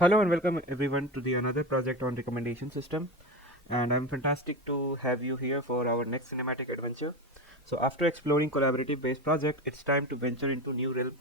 Hello and welcome everyone to the another project on recommendation system, and I'm fantastic to have you here for our next cinematic adventure. So after exploring collaborative based project, it's time to venture into new realm,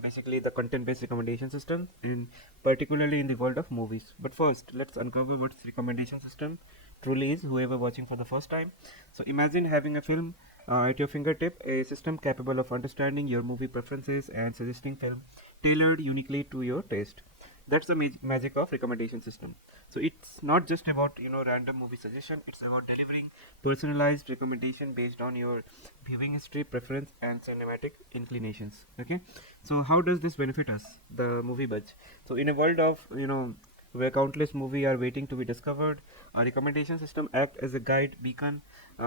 basically the content based recommendation system, in particularly in the world of movies. But first, let's uncover what recommendation system truly is, whoever watching for the first time. So imagine having a film at your fingertip, a system capable of understanding your movie preferences and suggesting film tailored uniquely to your taste. That's the magic of recommendation system. So it's not just about random movie suggestion, it's about delivering personalized recommendation based on your viewing history, preference and cinematic inclinations. Okay, so how does this benefit us, the movie budge? So in a world of where countless movies are waiting to be discovered, a recommendation system act as a guide beacon,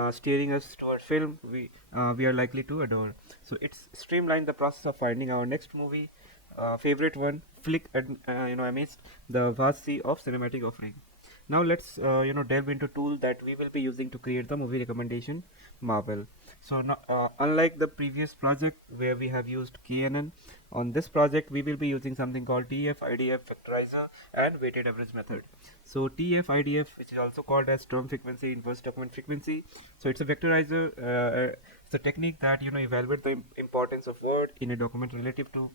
steering us toward film we are likely to adore. So it's streamlined the process of finding our next movie favorite one, flick and amidst the vast sea of cinematic offering. Now let's delve into tool that we will be using to create the movie recommendation marvel. So unlike the previous project where we have used KNN, on this project we will be using something called TF-IDF vectorizer and weighted average method. So TF-IDF, which is also called as term frequency inverse document frequency, so it's a vectorizer. It's a technique that evaluate the importance of word in a document relative to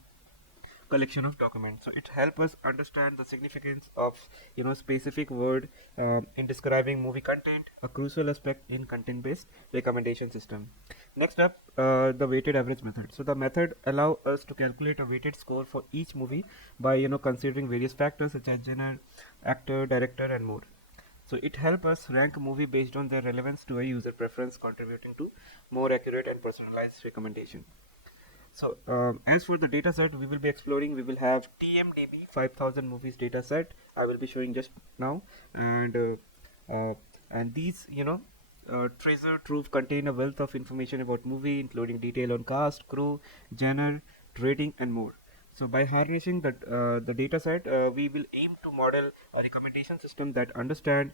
collection of documents. So it helps us understand the significance of specific word in describing movie content, a crucial aspect in content based recommendation system. Next up, the weighted average method. So the method allow us to calculate a weighted score for each movie by considering various factors such as genre, actor, director and more. So it helps us rank a movie based on their relevance to a user preference, contributing to more accurate and personalized recommendation. So as for the data set we will be exploring, we will have TMDB 5000 movies data set. I will be showing just now, and these treasure trove contain a wealth of information about movie, including detail on cast, crew, genre, rating, and more. So by harnessing the data set, we will aim to model a recommendation system that understand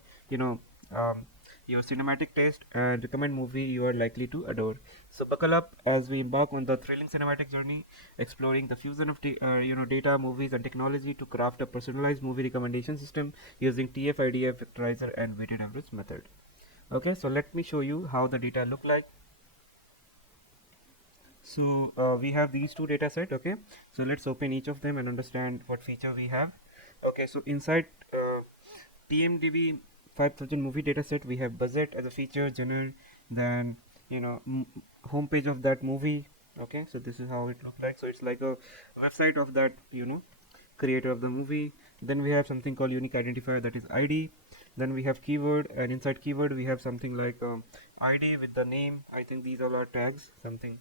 um, your cinematic taste and recommend movie you are likely to adore. So buckle up as we embark on the thrilling cinematic journey, exploring the fusion of data, movies, and technology to craft a personalized movie recommendation system using TF-IDF vectorizer and weighted average method. Okay, so let me show you how the data look like. So we have these two data set. Okay, so let's open each of them and understand what feature we have. Okay, so inside TMDB 5000 movie dataset we have budget as a feature, genre, then home page of that movie. Okay, so this is how it looks like. So it's like a website of that creator of the movie. Then we have something called unique identifier, that is ID. Then we have keyword, and inside keyword we have something like ID with the name. I think these all are tags, something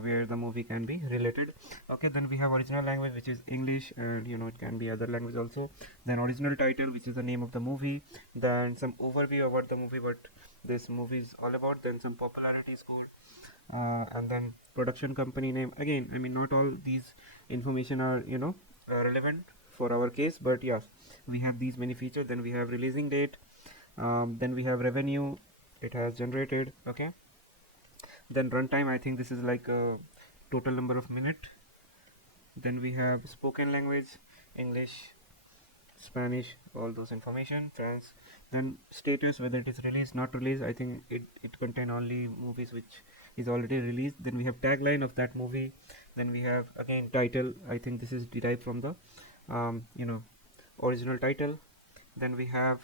where the movie can be related. Okay, then we have original language, which is English, and it can be other language also. Then original title, which is the name of the movie. Then some overview about the movie, what this movie is all about. Then some popularity score, and then production company name. Again, I mean, not all these information are relevant for our case, but yeah, we have these many features. Then we have releasing date, then we have revenue it has generated. Okay, then runtime, I think this is like a total number of minute. Then we have spoken language, English, Spanish, all those information, French. Then status, whether it is released, not released. I think it contain only movies which is already released. Then we have tagline of that movie. Then we have again title. I think this is derived from the original title. Then we have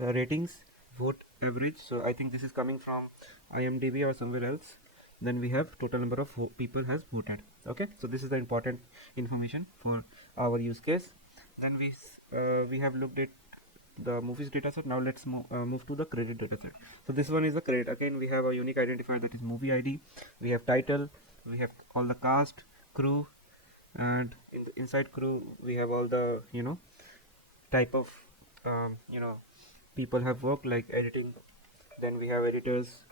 ratings, vote average. So I think this is coming from IMDb or somewhere else. Then we have total number of people has voted. Okay, so this is the important information for our use case. Then we have looked at the movies dataset. Now let's move to the credit dataset. So this one is the credit. Again, we have a unique identifier, that is movie ID. We have title, we have all the cast, crew, and inside crew we have all the type of people have worked, like editing. Then we have editors,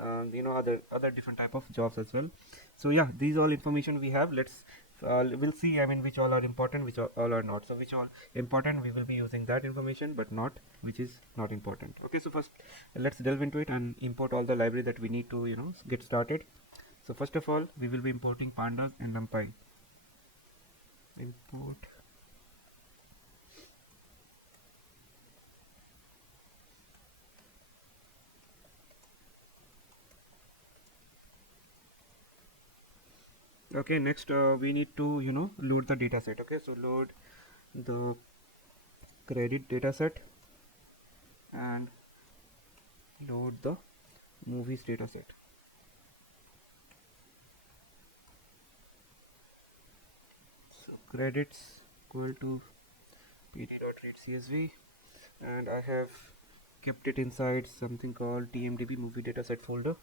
other different type of jobs as well. So yeah, these all information we have. Let's we'll see, I mean, which all are important, which all are not. So which all important, we will be using that information, but not which is not important. Okay, so first let's delve into it and import all the library that we need to get started. So first of all, we will be importing pandas and numpy. import okay. Next we need to load the data set. Okay, so load the credit data set and load the movies data set. So credits equal to pd.read.csv, and I have kept it inside something called tmdb movie dataset folder.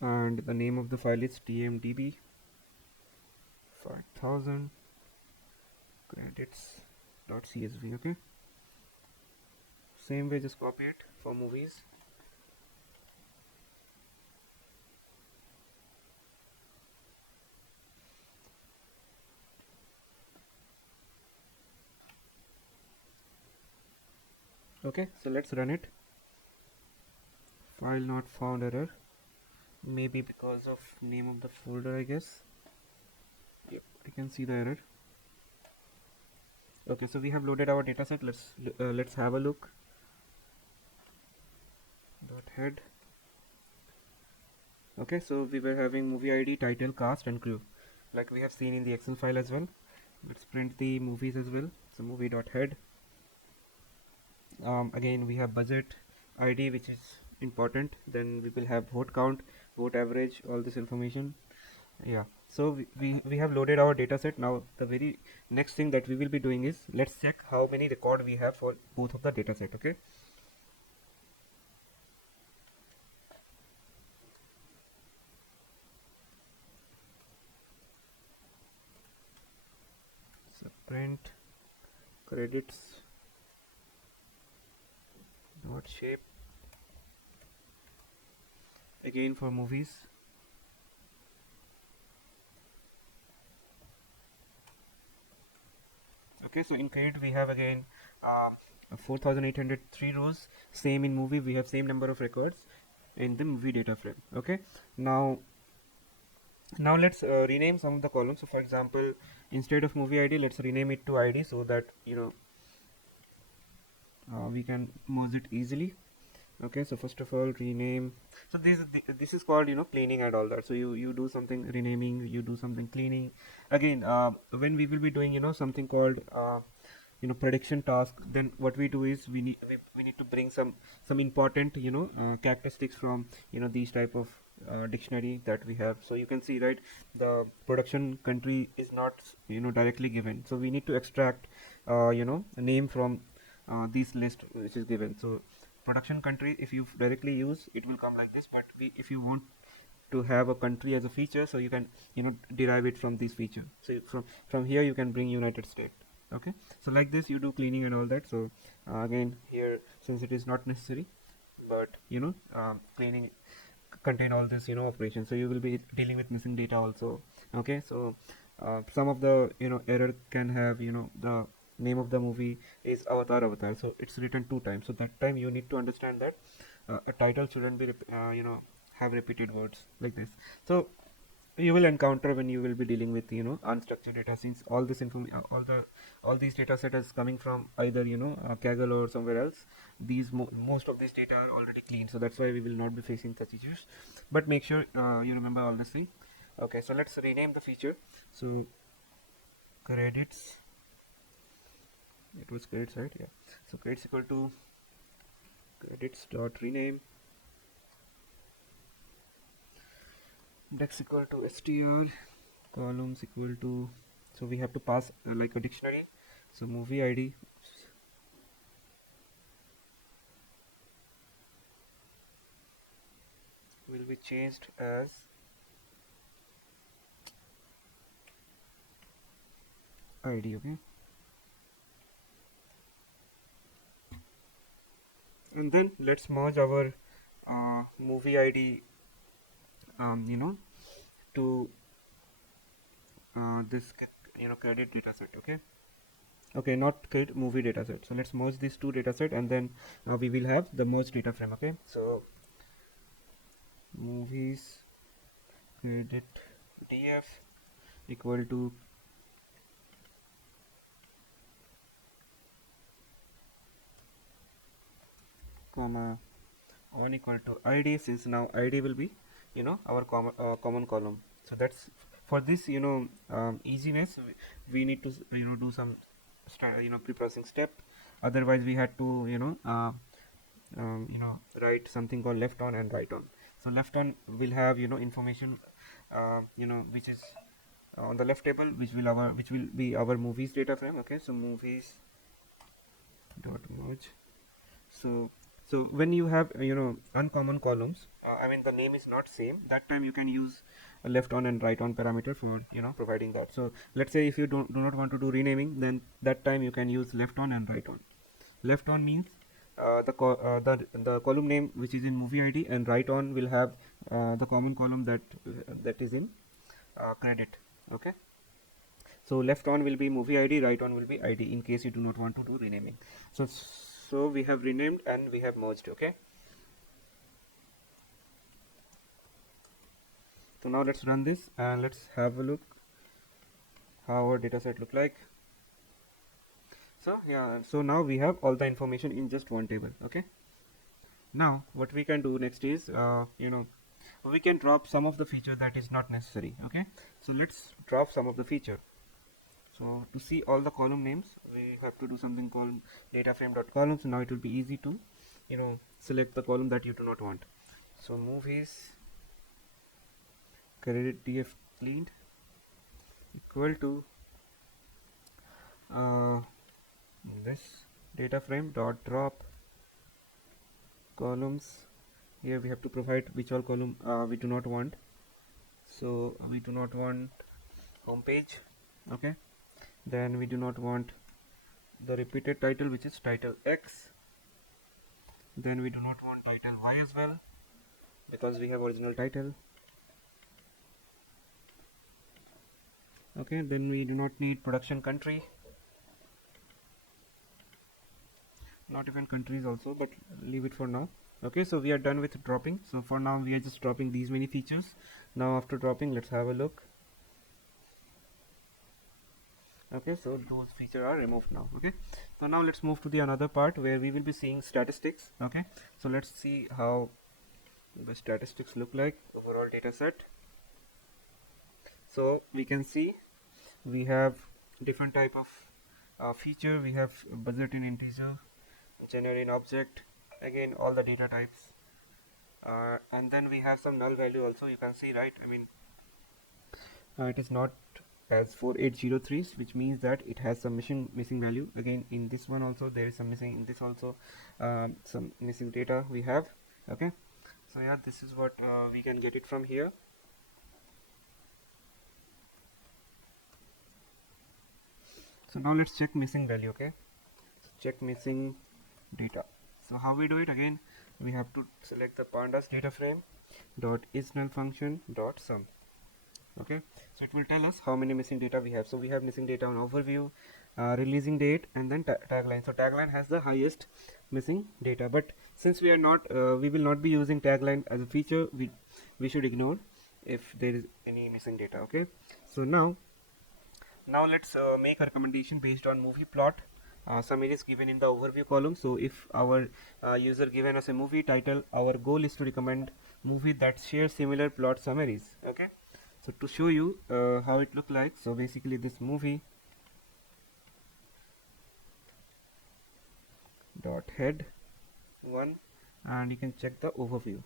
And the name of the file is tmdb 5000 credits.csv. okay, same way just copy it for movies. Okay, so let's run it. File not found error, maybe because of name of the folder, I guess. Yep, I can see the error. Okay, so we have loaded our dataset. Let's have a look. .head. Okay, so we were having movie ID, title, cast, and crew, like we have seen in the Excel file as well. Let's print the movies as well. So movie.head. Again we have budget, ID, which is important. Then we will have vote count, vote average, all this information. Yeah, so we have loaded our data set. Now the very next thing that we will be doing is let's check how many record we have for both of the data set. Okay, so print credits dot shape again for movies. Okay, so in credit we have again 4803 rows. Same in movie, we have same number of records in the movie data frame. Okay, now let's rename some of the columns. So for example, instead of movie ID, let's rename it to ID, so that we can merge it easily. Okay, so first of all, rename. So this is called cleaning and all that. So you do something renaming, you do something cleaning. Again, when we will be doing something called prediction task, then what we do is we need to bring some important characteristics from these type of dictionary that we have. So you can see, right, the production country is not directly given, so we need to extract a name from this list which is given. So production country, if you directly use, it will come like this, but if you want to have a country as a feature, so you can derive it from this feature. So from here you can bring United States. Okay, so like this you do cleaning and all that. So again here, since it is not necessary, but cleaning contain all this operations, so you will be dealing with missing data also. Okay, so some of the error can have the name of the movie is Avatar, so it's written 2 times. So that time you need to understand that a title shouldn't be have repeated words like this. So you will encounter when you will be dealing with unstructured data, since all this information, all these data set is coming from either Kaggle or somewhere else. Most of these data are already clean, so that's why we will not be facing such issues. But make sure you remember all this thing. Okay, so let's rename the feature. So credits, it was credits, right? Yeah, so credits equal to credits dot rename, index equal to str, columns equal to, so we have to pass like a dictionary. So movie ID will be changed as ID. Okay, and then let's merge our movie ID to this credit dataset. Okay, not credit, movie dataset. So let's merge these two dataset, and then we will have the merged data frame. Okay, so movies credit df equal to comma 1 equal to id, since now id will be our common column. So that's for this easiness, we need to do some pre-processing step. Otherwise we had to write something called left on and right on. So left on will have information which is on the left table, which will be our movies data frame. Okay, so movies dot merge. So when you have uncommon columns, I mean the name is not same, that time you can use a left on and right on parameter for providing that. So let's say if you do not want to do renaming, then that time you can use left on and right on. Left on means the column name which is in movie id, and right on will have the common column that is in credit. Okay, so left on will be movie id, right on will be id, in case you do not want to do renaming. So we have renamed and we have merged. Okay, so now let's run this and let's have a look how our dataset look like. So yeah, so now we have all the information in just one table. Okay, now what we can do next is we can drop some of the feature that is not necessary. Okay, so let's drop some of the feature. So to see all the column names, we have to do something called data frame.column. So now it will be easy to select the column that you do not want. So movies credit df cleaned equal to this data frame dot drop columns. Here we have to provide which all column we do not want. So we do not want home page. Okay, then we do not want the repeated title, which is title X. Then we do not want title Y as well, because we have original title. Okay, then we do not need production country, not even countries also, but leave it for now. Okay, so we are done with dropping. So for now we are just dropping these many features. Now after dropping, let's have a look. Okay, so those features are removed now. Okay, so now let's move to the another part where we will be seeing statistics. Okay, so let's see how the statistics look like overall data set. So we can see we have different type of feature. We have budget in integer, general in object, again all the data types, and then we have some null value also. You can see, right? I mean it is not as 4803, which means that it has some missing value. Again in this one also there is some missing, in this also some missing data we have. Okay, so yeah, this is what we can get it from here. So now let's check missing value. Okay, so check missing data. So how we do it? Again we have to select the pandas data frame dot isNull function dot sum. Okay, so it will tell us how many missing data we have. So we have missing data on overview, releasing date, and then tagline. So tagline has the highest missing data, but since we are not we will not be using tagline as a feature, we should ignore if there is any missing data. Okay, so now let's make a recommendation based on movie plot. Summary is given in the overview column. So if our user given us a movie title, our goal is to recommend movie that shares similar plot summaries. Okay, so to show you how it look like, so basically this movie dot head 1, and you can check the overview.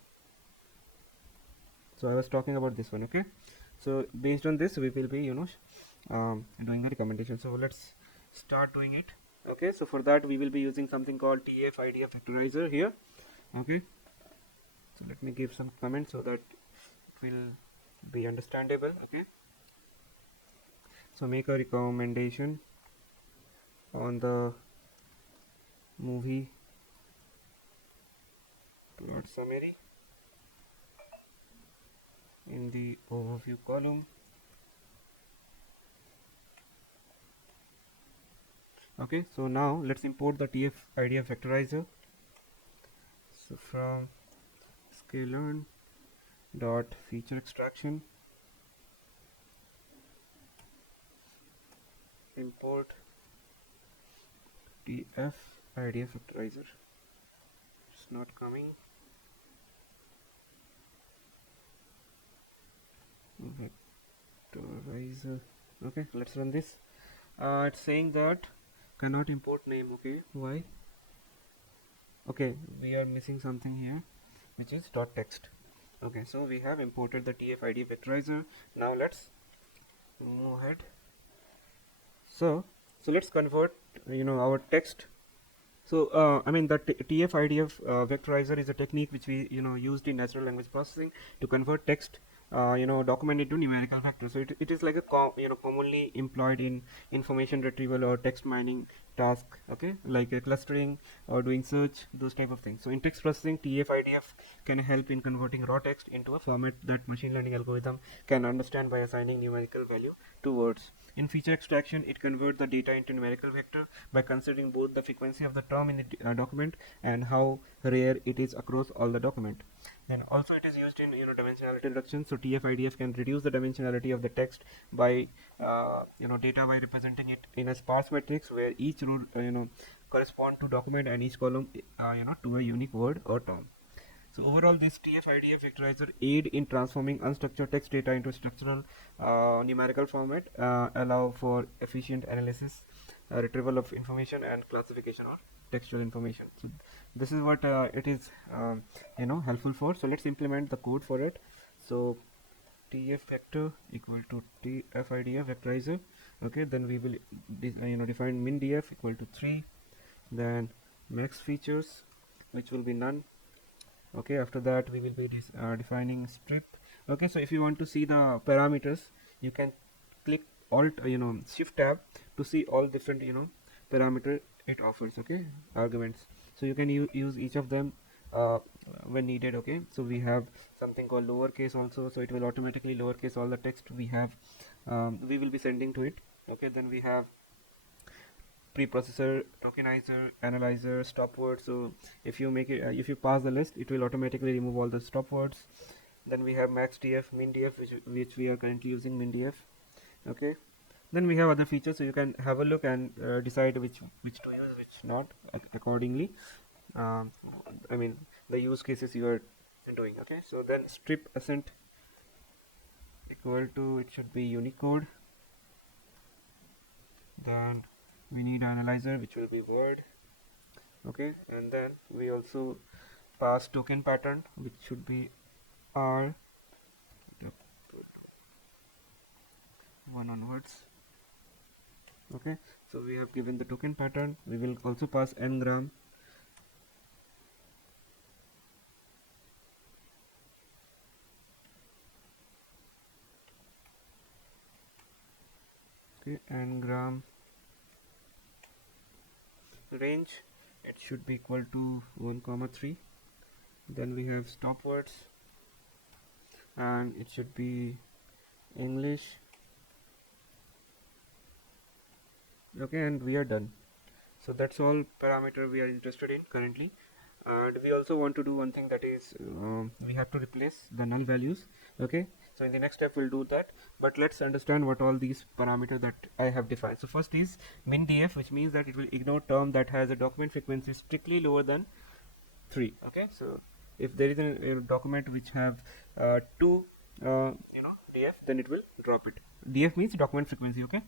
So I was talking about this one. Okay, so based on this we will be doing a recommendation. So let's start doing it. Okay, so for that we will be using something called TF-IDF factorizer here. Okay, so let me give some comments so that it will be understandable. Okay, so make a recommendation on the movie plot summary in the overview column. Okay, so now let's import the TF-IDF factorizer. So from scalearn dot feature extraction, import TF-IDF vectorizer. It's not coming. Vectorizer. Okay, let's run this. It's saying that cannot import name. Okay, why? Okay, we are missing something here, which is dot text. Okay, so we have imported the TF-IDF vectorizer. Now let's move ahead. So let's convert our text. So I mean the TF-IDF vectorizer is a technique which we used in natural language processing to convert text document into numerical vectors. So it is like a commonly employed in information retrieval or text mining task, okay, like clustering or doing search, those type of things. So in text processing, TF-IDF can help in converting raw text into a format that machine learning algorithm can understand by assigning numerical value to words. In feature extraction, it converts the data into numerical vector by considering both the frequency of the term in the document and how rare it is across all the document. Then also it is used in dimensionality reduction. So TF-IDF can reduce the dimensionality of the text by data by representing it in a sparse matrix where each row correspond to document and each column to a unique word or term. So overall, this TF-IDF vectorizer aid in transforming unstructured text data into structural numerical format, allow for efficient analysis, retrieval of information, and classification of textual information. So this is what it is helpful for. So let's implement the code for it. So TF vector equal to TF-IDF vectorizer. Okay, then we will define min df equal to 3, then max features, which will be none. Okay, after that we will be defining strip. Okay, so if you want to see the parameters, you can click alt shift tab to see all different parameter it offers. Okay, arguments, so you can use each of them when needed. Okay, so we have something called lowercase also, so it will automatically lowercase all the text we have we will be sending to it. Okay, then we have preprocessor, tokenizer, analyzer, stop word. So if you make it if you pass the list, it will automatically remove all the stop words. Then we have max df, min df, which we are currently using min df. Okay, then we have other features, so you can have a look and decide which to use, which not, accordingly. I mean the use cases you are doing. Okay, so then strip accent equal to, it should be Unicode. Then we need analyzer, which will be word. Okay, and then we also pass token pattern, which should be R 1 onwards. Okay, so we have given the token pattern. We will also pass n-gram. Okay, n-gram range, it should be equal to 1,3. Then we have stop words, and it should be English. Okay, and we are done. So that's all parameter we are interested in currently. And we also want to do one thing, that is we have to replace the null values. Okay, so in the next step we'll do that, but let's understand what all these parameters that I have defined. So first is min df, which means that it will ignore term that has a document frequency strictly lower than 3. Okay, so if there is a document which have 2 df, then it will drop it. Df means document frequency. Okay,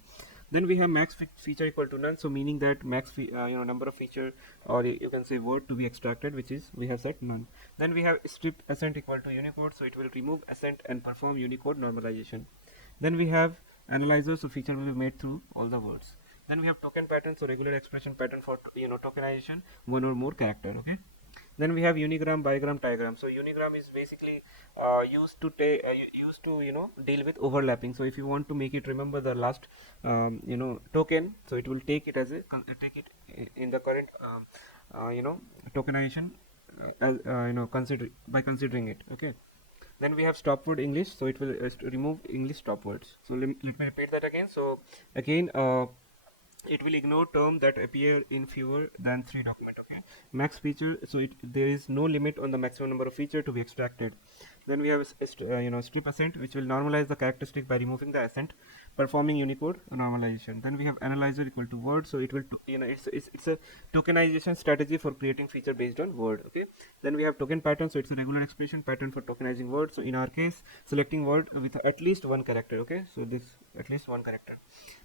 then we have max feature equal to none, so meaning that max number of feature, or you can say word to be extracted, which is we have set none. Then we have strip accent equal to Unicode, so it will remove accent and perform Unicode normalization. Then we have analyzer, so feature will be made through all the words. Then we have token pattern, so regular expression pattern for tokenization, one or more character. Okay, then we have unigram, bigram, trigram. So unigram is basically used to deal with overlapping. So if you want to make it remember the last token, so it will take it as a take it in the current tokenization as considering it. Okay, then we have stop word English, so it will remove English stop words. So let me repeat that again. So again, it will ignore term that appear in fewer than 3 document. Okay, max feature, so there is no limit on the maximum number of feature to be extracted. Then we have strip accent, which will normalize the characteristic by removing the accent, performing Unicode normalization. Then we have analyzer equal to word, so it will it's a tokenization strategy for creating feature based on word. Okay. Then we have token pattern, so it's a regular expression pattern for tokenizing word. So in our case, selecting word with at least one character. Okay, so this at least one character.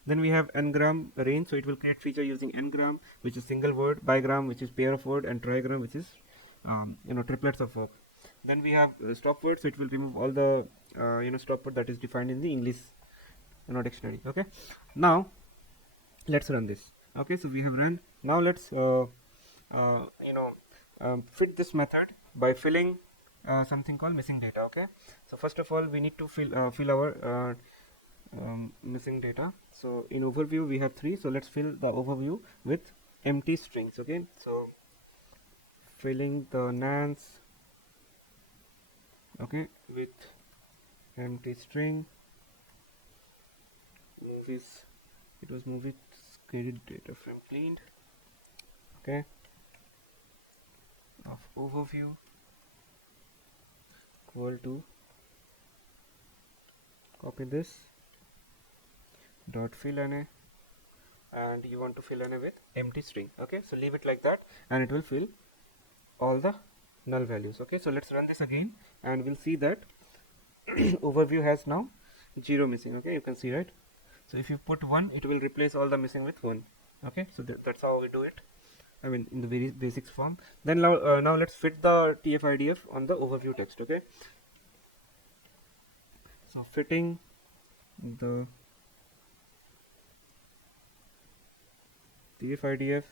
Then we have n-gram range, so it will create feature using n-gram, which is single word, bigram, which is pair of word, and trigram, which is triplets of word. Then we have stop word, so it will remove all the stop word that is defined in the English dictionary. Okay, now let's run this. Okay, so we have run. Now let's fit this method by filling something called missing data. Okay, so first of all we need to fill our missing data. So in overview we have 3, so let's fill the overview with empty strings. Okay, so filling the nans, okay, with empty string. Movies, it was movie created data frame cleaned. Okay, of overview equal to, copy this, dot fill na, and you want to fill na with empty string. Okay, so leave it like that and it will fill all the null values. Okay, so let's run this again and we'll see that overview has now 0 missing. Okay, you can see, right? So if you put 1, it will replace all the missing with 1. Okay, so that's how we do it, I mean in the very basics form. Then now let's fit the TF-IDF on the overview text. Okay, so fitting the TF-IDF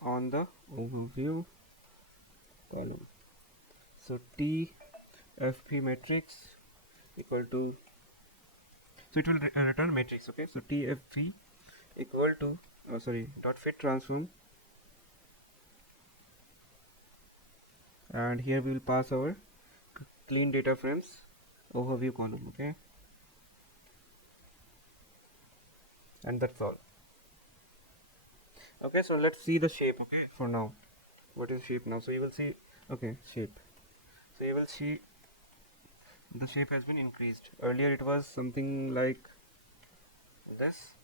on the overview column. So TFP matrix equal to, so it will return matrix. Okay, so TFP equal to dot fit transform, and here we will pass our clean data frames overview column. Okay, and that's all. Okay, so let's see the shape. Okay, for now, what is shape now? So you will see, okay, shape, so you will see the shape has been increased. Earlier it was something like this,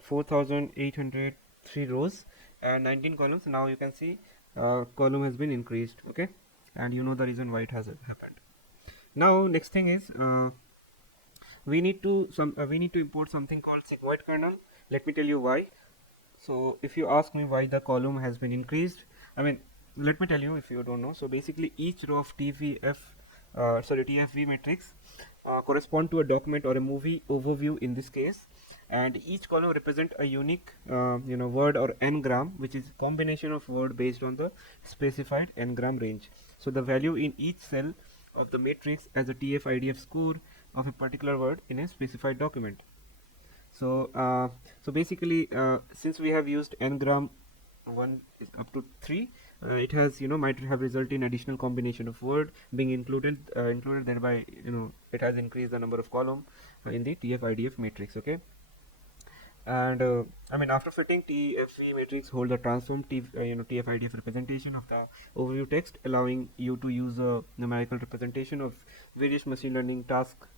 4,803 rows and 19 columns. Now you can see column has been increased. Okay, and you know the reason why it has happened. Now next thing is we need to import something called sigmoid kernel. Let me tell you why. So if you ask me why the column has been increased, I mean, let me tell you if you don't know. So basically each row of TFV matrix correspond to a document or a movie overview in this case, and each column represent a unique word or n-gram, which is combination of word based on the specified n-gram range. So the value in each cell of the matrix as a TF-IDF score of a particular word in a specified document. So so basically since we have used n-gram 1 is up to 3, it has might have resulted in additional combination of word being included, thereby it has increased the number of column in the TF-IDF matrix. Okay, and I mean after fitting, TFV matrix hold the transform TF-IDF representation of the overview text, allowing you to use a numerical representation of various machine learning tasks.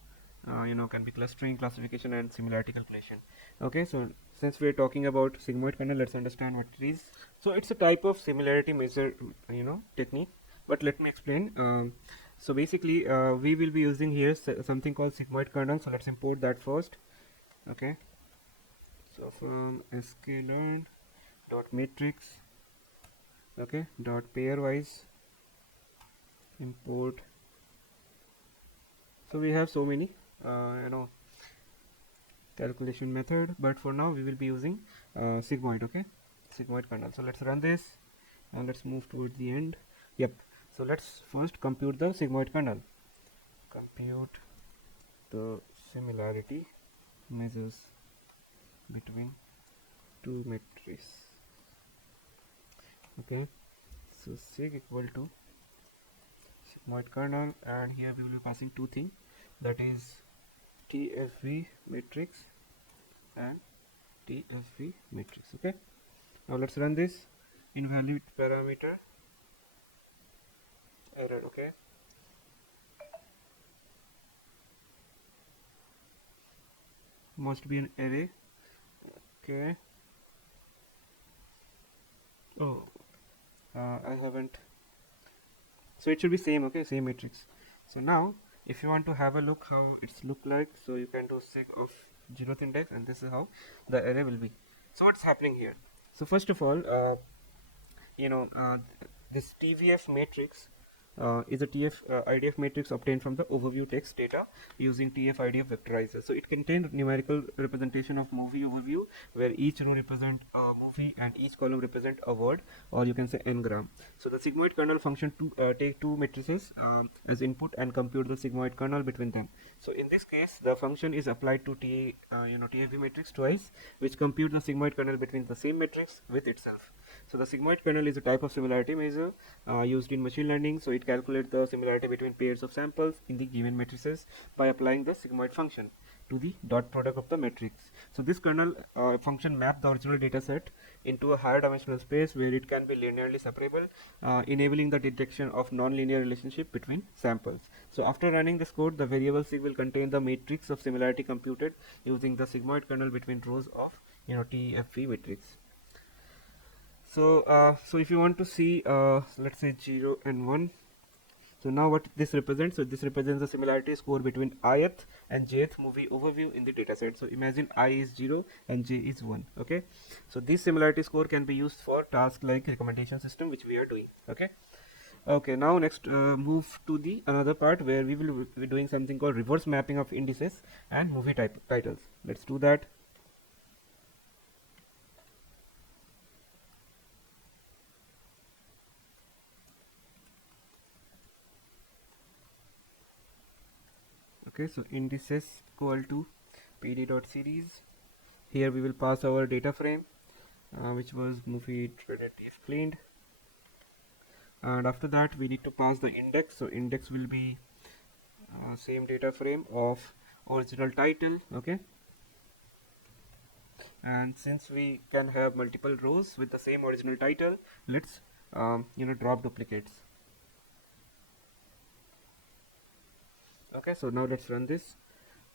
Can be clustering, classification, and similarity calculation. Okay, so since we are talking about sigmoid kernel, let's understand what it is. So it's a type of similarity measure technique, but let me explain. So basically we will be using here something called sigmoid kernel. So let's import that first. Okay, so from sklearn dot matrix, okay, dot pairwise import. So we have so many calculation method, but for now we will be using sigmoid. Okay, sigmoid kernel. So let's run this and let's move towards the end. Yep, so let's first compute the sigmoid kernel. Compute the similarity measures between two matrices. Okay, so sig equal to sigmoid kernel, and here we will be passing two things, that is TFV matrix and TFV matrix. Okay, now let's run this. Invalid parameter error. Okay, must be an array. Okay, oh, I haven't, so it should be same. Okay, same matrix. So now if you want to have a look how it's look like, so you can do sig of 0th index, and this is how the array will be. So what's happening here? So first of all, you know, this TVF matrix is a TF-IDF matrix obtained from the overview text data using TF-IDF vectorizer. So it contains numerical representation of movie overview, where each row represent a movie and each column represent a word, or you can say n-gram. So the sigmoid kernel function take two matrices as input and compute the sigmoid kernel between them. So in this case, the function is applied to TFV matrix twice, which compute the sigmoid kernel between the same matrix with itself. So the sigmoid kernel is a type of similarity measure used in machine learning. So it calculates the similarity between pairs of samples in the given matrices by applying the sigmoid function to the dot product of the matrix. So this kernel function maps the original data set into a higher dimensional space where it can be linearly separable, enabling the detection of non-linear relationship between samples. So after running this code, the variable sig will contain the matrix of similarity computed using the sigmoid kernel between rows of TFV matrix. So if you want to see let's say 0 and 1, so now what this represents, so this represents the similarity score between ith and jth movie overview in the dataset. So imagine I is 0 and j is 1. Okay, so this similarity score can be used for tasks like recommendation system, which we are doing. Okay, now next move to the another part where we will be doing something called reverse mapping of indices and movie titles. Let's do that. Okay, so indices equal to pd.series. Here we will pass our data frame, which was movie threaded if cleaned, and after that we need to pass the index. So index will be same data frame of original title. Okay, and since we can have multiple rows with the same original title, let's drop duplicates. Okay, so now let's run this.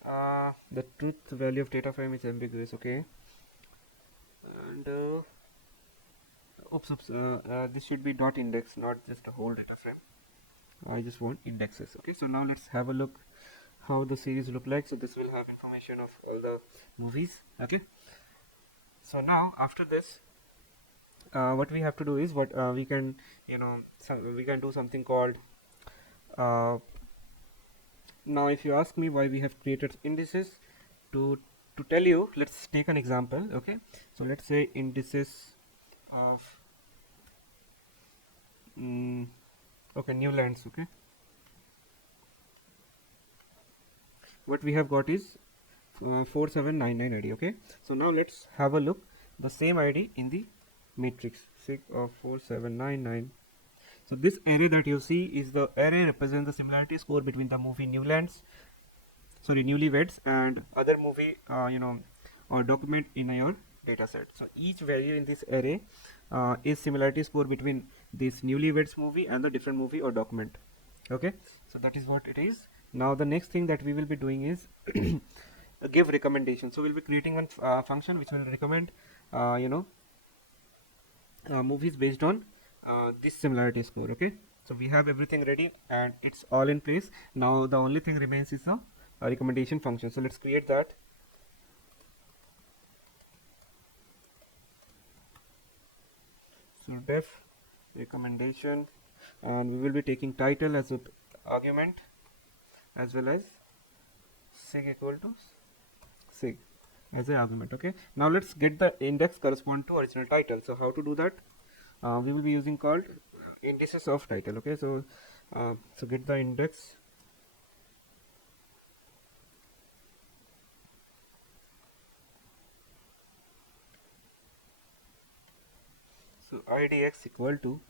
The truth value of data frame is ambiguous. Okay, and oops, this should be dot index, not just a whole data frame. I just want indexes. Okay, so now let's have a look how the series look like. So this will have information of all the movies. Okay, so now after this, what we have to do is what we can we can do something called now if you ask me why we have created indices, to tell you, let's take an example. Okay, so let's say indices of okay, Newlands. Okay, what we have got is 4799 ID. Okay, so now let's have a look the same ID in the matrix sig of 4799. So this array that you see is the array represents the similarity score between the movie Newlyweds and other movie or document in your data set. So each value in this array is similarity score between this Newlyweds movie and the different movie or document. Okay, so that is what it is. Now the next thing that we will be doing is give recommendation. So we'll be creating one function which will recommend movies based on this similarity score. Okay, so we have everything ready and it's all in place. Now the only thing remains is a recommendation function. So let's create that. So def recommendation, and we will be taking title as an argument as well as sig equal to sig as an argument. Okay, now let's get the index correspond to original title. So how to do that? We will be using called indices of title. Okay, so so get the index so idx equal to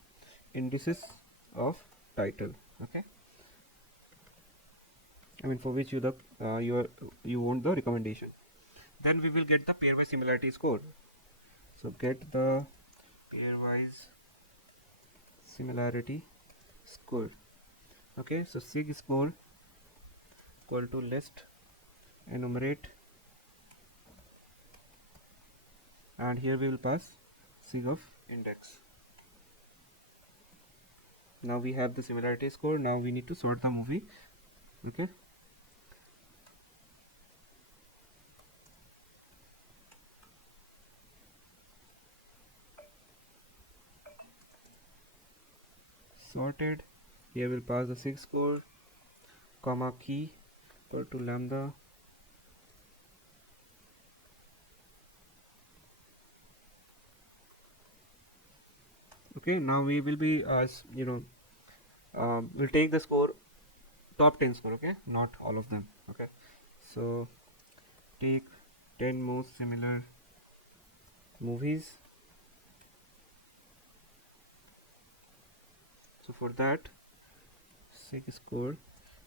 indices of title. Okay, I mean for which you want the recommendation. Then we will get the pairwise similarity score. So get the pairwise similarity score. Okay, so sig score equal to list enumerate, and here we will pass sig of index. Now we have the similarity score. Now we need to sort the movie. Okay, sorted. Here we'll pass the sig score, comma key equal to lambda. Okay, now we will be we'll take the score, top 10 score. Okay, not all of them. Okay, so take 10 most similar movies. So for that, sig score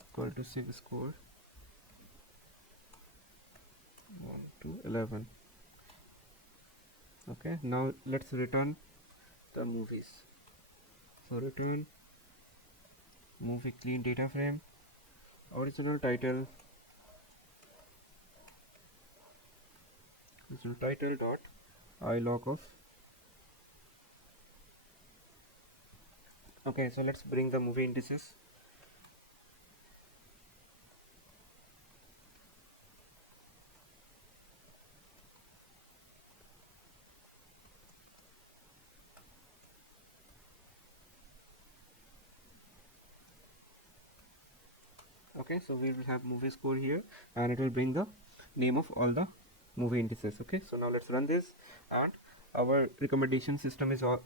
equal to sig score 1 to 11. Okay, now let's return the movies. So return movie clean data frame, original title dot ilog of. Okay, so let's bring the movie indices. Okay, so we will have movie score here, and it will bring the name of all the movie indices. Okay, so now let's run this, and our recommendation system is all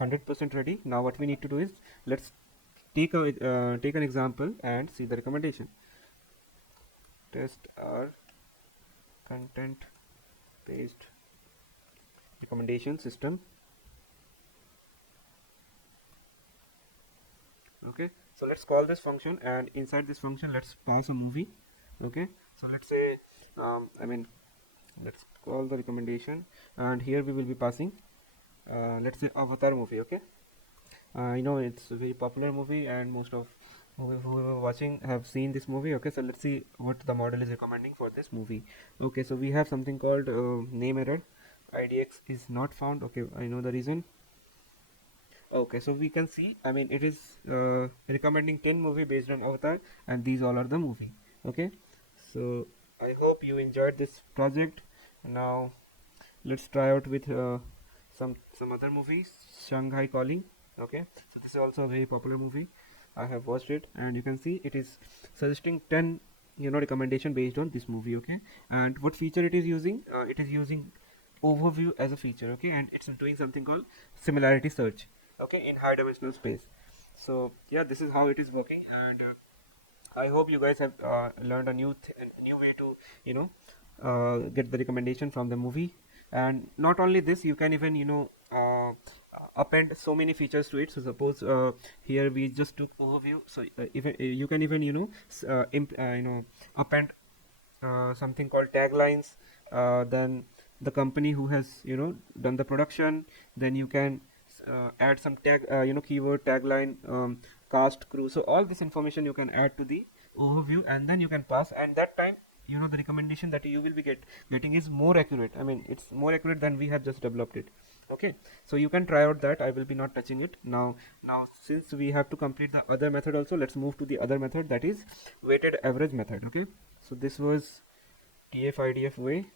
100% ready. Now what we need to do is, let's take an example and see the recommendation. Test our content based recommendation system. Okay, so let's call this function, and inside this function let's pass a movie. Okay, so let's say let's call the recommendation, and here we will be passing let's say Avatar movie. Okay, I know it's a very popular movie, and most of who are watching have seen this movie. Okay, so let's see what the model is recommending for this movie. Okay, so we have something called name error, IDX is not found. Okay, I know the reason. Okay, so we can see, I mean, it is recommending 10 movie based on Avatar, and these all are the movie. Okay, so I hope you enjoyed this project. Now let's try out with some other movies. Shanghai Calling. Okay, so this is also a very popular movie. I have watched it, and you can see it is suggesting 10 recommendation based on this movie. Okay, and what feature it is using? It is using overview as a feature. Okay, and it's doing something called similarity search. Okay, in high dimensional space. So yeah, this is how it is working, and I hope you guys have learned a new way to get the recommendation from the movie. And not only this, you can even append so many features to it. So suppose here we just took overview, so even you can even append something called taglines, then the company who has done the production, then you can add some keyword, tagline, cast, crew. So all this information you can add to the overview, and then you can pass, and that time the recommendation that you will be getting is more accurate. I mean, it's more accurate than we have just developed it. Okay, so you can try out that. I will be not touching it now since we have to complete the other method also. Let's move to the other method, that is weighted average method. Okay, so this was TF-IDF way,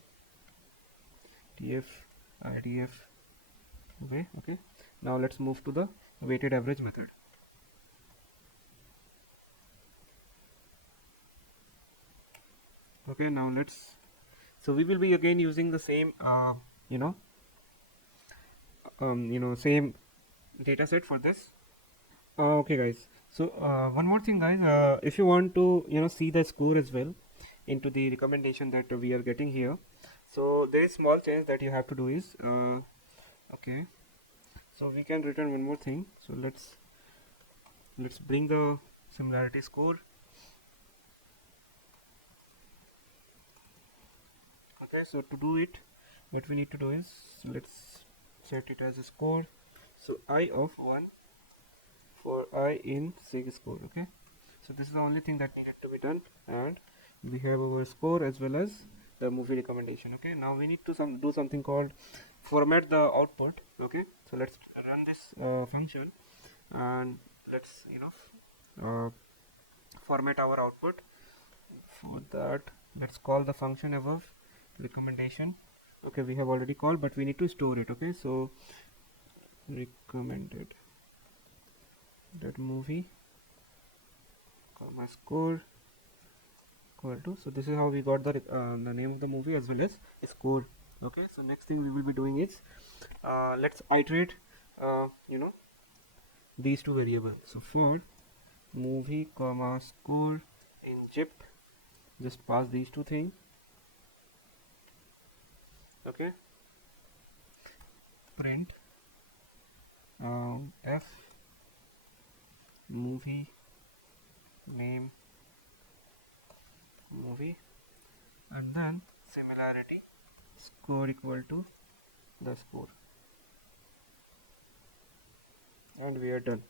TF-IDF way. Okay, now let's move to the weighted average method. Okay, now so we will be again using the same same data set for this. Okay guys, so one more thing guys, if you want to see the score as well into the recommendation that we are getting here, so there is small change that you have to do is okay, so we can return one more thing. So let's bring the similarity score. Okay, so to do it, what we need to do is, let's set it as a score. So I of 1 for I in sig score. Okay, so this is the only thing that needed to be done, and we have our score as well as the movie recommendation. Okay, now we need to do something called format the output. Okay, so let's run this function, and let's format our output. For that, let's call the function above recommendation. Okay, we have already called, but we need to store it. Okay, so recommended that movie comma score equal to, so this is how we got the name of the movie as well as score. Okay, so next thing we will be doing is let's iterate these two variables. So for movie comma score in zip, just pass these two things. Okay, print f movie name movie, and then similarity score equal to the score, and we are done.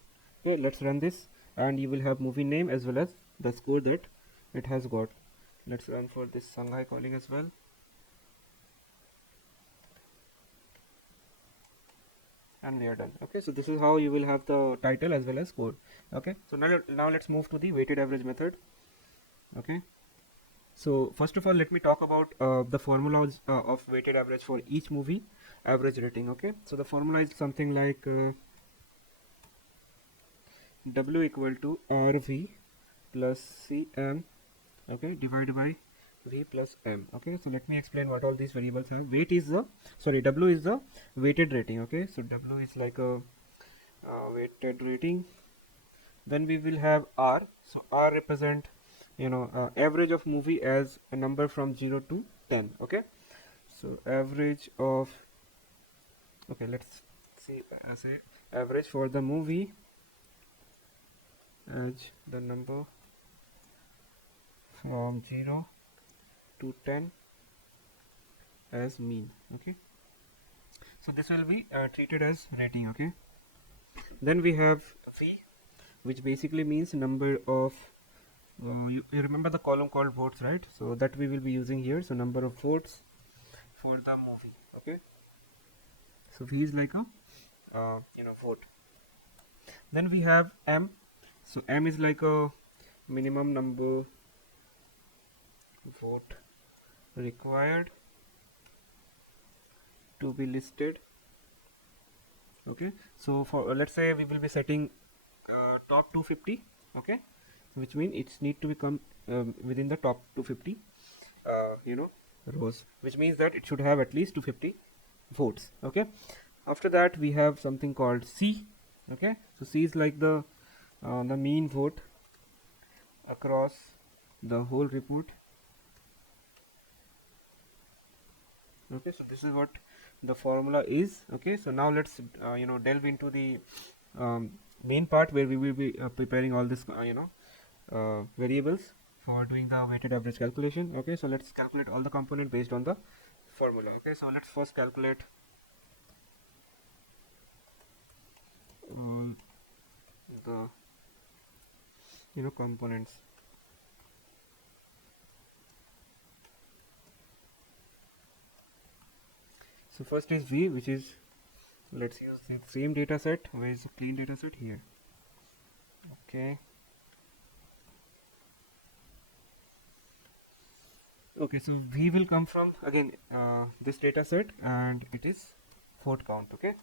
Okay, let's run this, and you will have movie name as well as the score that it has got. Let's run for this Shanghai calling as well. And we are done. Okay, so this is how you will have the title as well as score. Okay, so now let's move to the weighted average method. Okay, so first of all, let me talk about the formulas of weighted average for each movie average rating. Okay, so the formula is something like W equal to RV plus CM, okay, divided by V plus M. Okay, so let me explain what all these variables have. W is the weighted rating. Okay, so W is like a weighted rating. Then we will have R. So R represent average of movie as a number from 0 to 10. Okay, so average of, okay, let's see, say average for the movie as the number from 0 to 10 as mean. Okay, so this will be treated as rating. Okay, then we have V, which basically means number of you remember the column called votes, right? So that we will be using here. So number of votes for the movie. Okay, so V is like a vote. Then we have M. So M is like a minimum number vote required to be listed. Okay, so for let's say we will be setting top 250. Okay, which means it need to become within the top 250 rows, which means that it should have at least 250 votes. Okay, after that we have something called C. Okay, so C is like the mean vote across the whole report. Okay, so this is what the formula is. Okay, so now let's delve into the main part where we will be preparing all this variables for doing the weighted average calculation. Okay, so let's calculate all the component based on the formula. Okay, so let's first calculate the components. So first is V, which is, let's use the same data set. Where is the clean data set? Here. Okay. Okay, so V will come from again this data set, and it is vote count. Okay,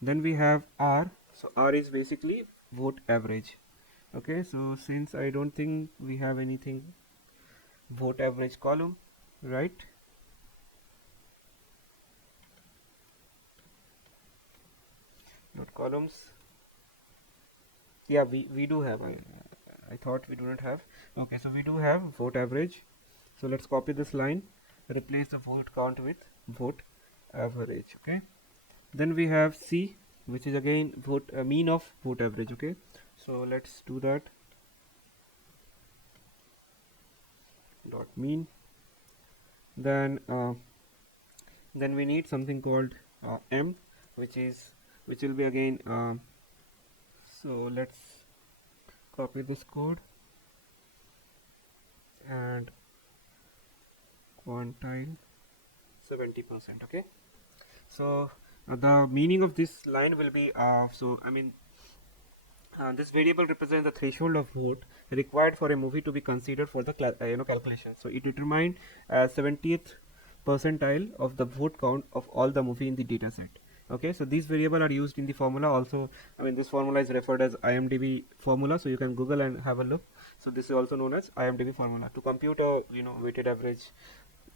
then we have R. So R is basically vote average. Okay, so since I don't think we have anything vote average column, right? Not columns. Yeah, we do have. I thought we do not have. Okay, so we do have vote average. So let's copy this line, replace the vote count with vote average. Okay, then we have C, which is again vote mean of vote average. Okay, so let's do that. Dot mean. then then we need something called m, which will be again so let's copy this code and quantile 70%. Okay, so the meaning of this line will be this variable represents the threshold of vote required for a movie to be considered for the calculation. So it determined 70th percentile of the vote count of all the movie in the data set. Okay, so these variables are used in the formula also. This formula is referred as IMDb formula, so you can Google and have a look. So this is also known as IMDb formula to compute a weighted average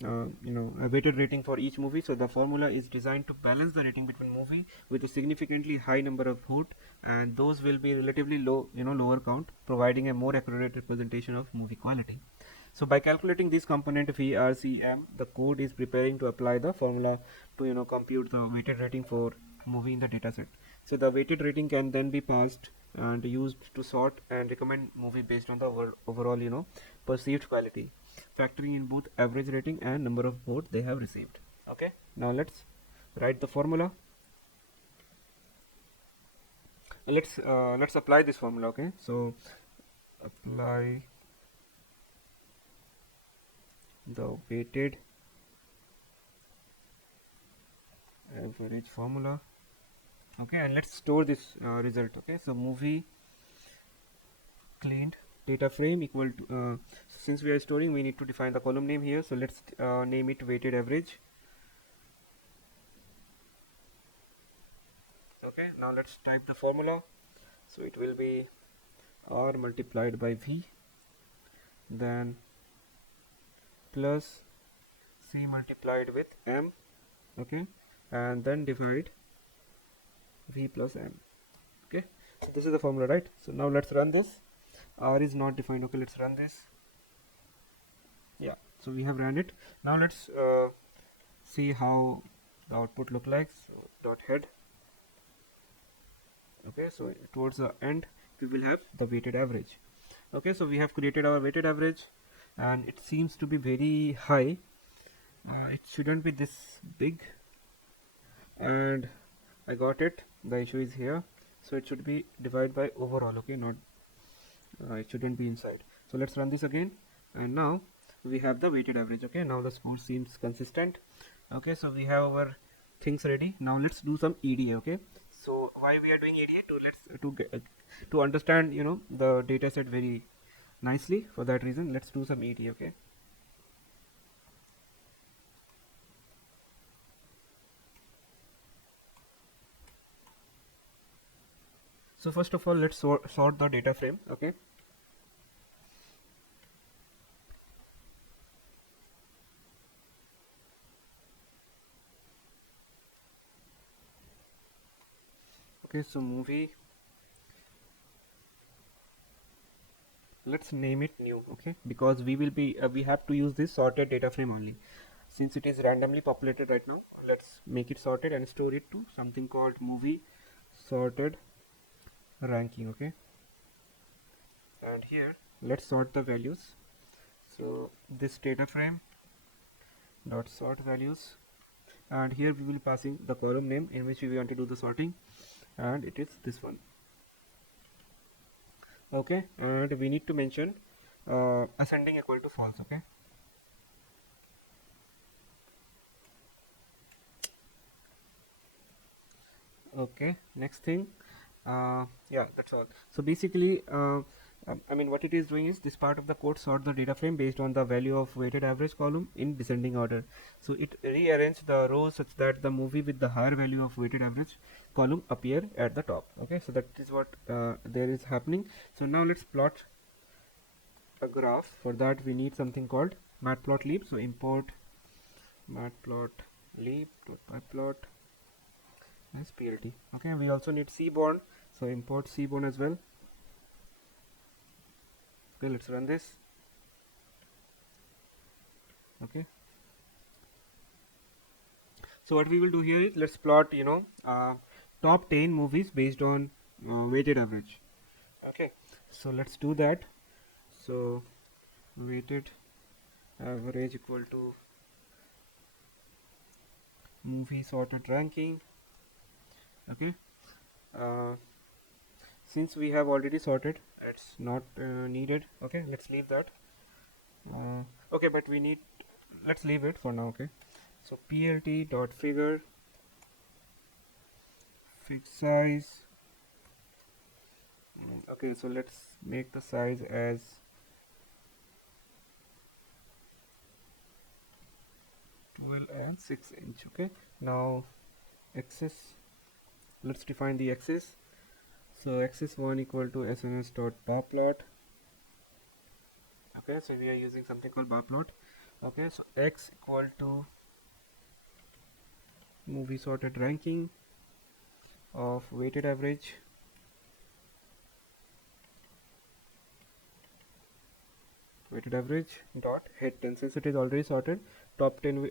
a weighted rating for each movie. So the formula is designed to balance the rating between movie with a significantly high number of vote, and those will be relatively low lower count, providing a more accurate representation of movie quality. So by calculating this component VRCM, the code is preparing to apply the formula to compute the weighted rating for movie in the dataset. So the weighted rating can then be passed and used to sort and recommend movie based on the overall perceived quality, factoring in both average rating and number of votes they have received. Okay, now let's write the formula. Let's apply this formula. Okay, so apply the weighted average formula. Okay, and let's store this result. Okay, so movie cleaned data frame equal to since we are storing, we need to define the column name here. So let's name it weighted average. Okay, now let's type the formula. So it will be R multiplied by V, then plus C multiplied with M. Okay, and then divide V plus M. Okay, so this is the formula, right? So now let's run this. R is not defined. Okay, let's run this. Yeah, so we have ran it. Now let's see how the output look like. So dot head. Okay, so towards the end we will have the weighted average. Okay, so we have created our weighted average and it seems to be very high. It shouldn't be this big, and I got it. The issue is here, so it should be divided by overall. Okay, not it shouldn't be inside. So let's run this again, and now we have the weighted average. Okay, now the score seems consistent. Okay, so we have our things ready. Now let's do some EDA. Okay, so why we are doing EDA? To understand the data set very nicely. For that reason, let's do some EDA. Okay, so first of all, let's sort the data frame. Okay, so movie, let's name it new. Okay, because we will be we have to use this sorted data frame only. Since it is randomly populated right now, let's make it sorted and store it to something called movie sorted ranking. Okay, and here let's sort the values. So this data frame dot sort values, and here we will be passing the column name in which we want to do the sorting, and it is this one. Okay, and we need to mention ascending equal to false. Okay, okay, next thing, yeah, that's all. So basically what it is doing is this part of the code sort the data frame based on the value of weighted average column in descending order. So it rearrange the rows such that the movie with the higher value of weighted average column appear at the top. Okay, so that is what there is happening. So now let's plot a graph. For that we need something called matplotlib. So import matplotlib.pyplot as plt. Okay, we also need seaborn, so import seaborn as well. Okay, let's run this. Okay, so what we will do here is let's plot top 10 movies based on weighted average. Okay, so let's do that. So weighted average equal to movie sorted ranking. Okay, uh, since we have already sorted, it's not needed. Okay, let's leave that. Okay, but we need, let's leave it for now. Okay, so plt dot figure fix size. Okay, so let's make the size as 12 and 6 inch. Okay, now axis, let's define the axis. So axis 1 equal to sns dot bar plot. Okay, so we are using something called bar plot. Okay, so x equal to movie sorted ranking of weighted average dot head 10. Since it is already sorted, top 10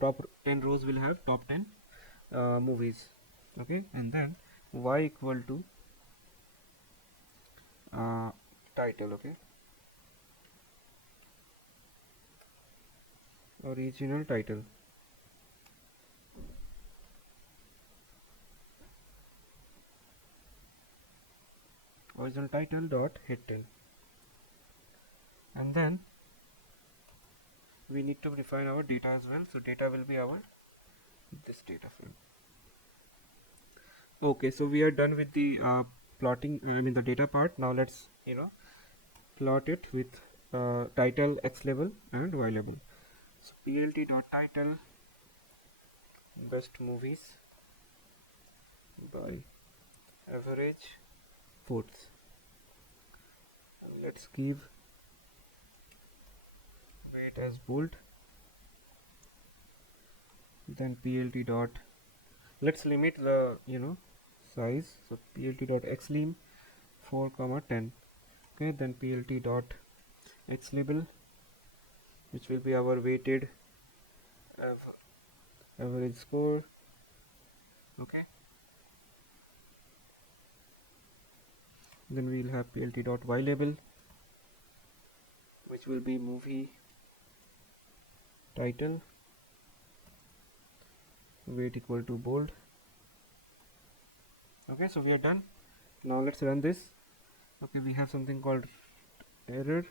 top 10 rows will have top 10 movies. Okay, and then y equal to title. Okay, original title. Original title dot head 10. And then we need to define our data as well. So data will be our this data frame. Okay, so we are done with the plotting, the data part. Now let's plot it with title, x label and y label. So plt dot title best movies by average votes. Let's give weight as bold. Then plt dot, let's limit the size. So plt dot xlim 4,10. Okay, then plt dot x label, which will be our weighted average score. Okay, then we'll have plt dot y label, which will be movie title weight equal to bold. Okay, so we are done. Now let's run this. Okay, we have something called error.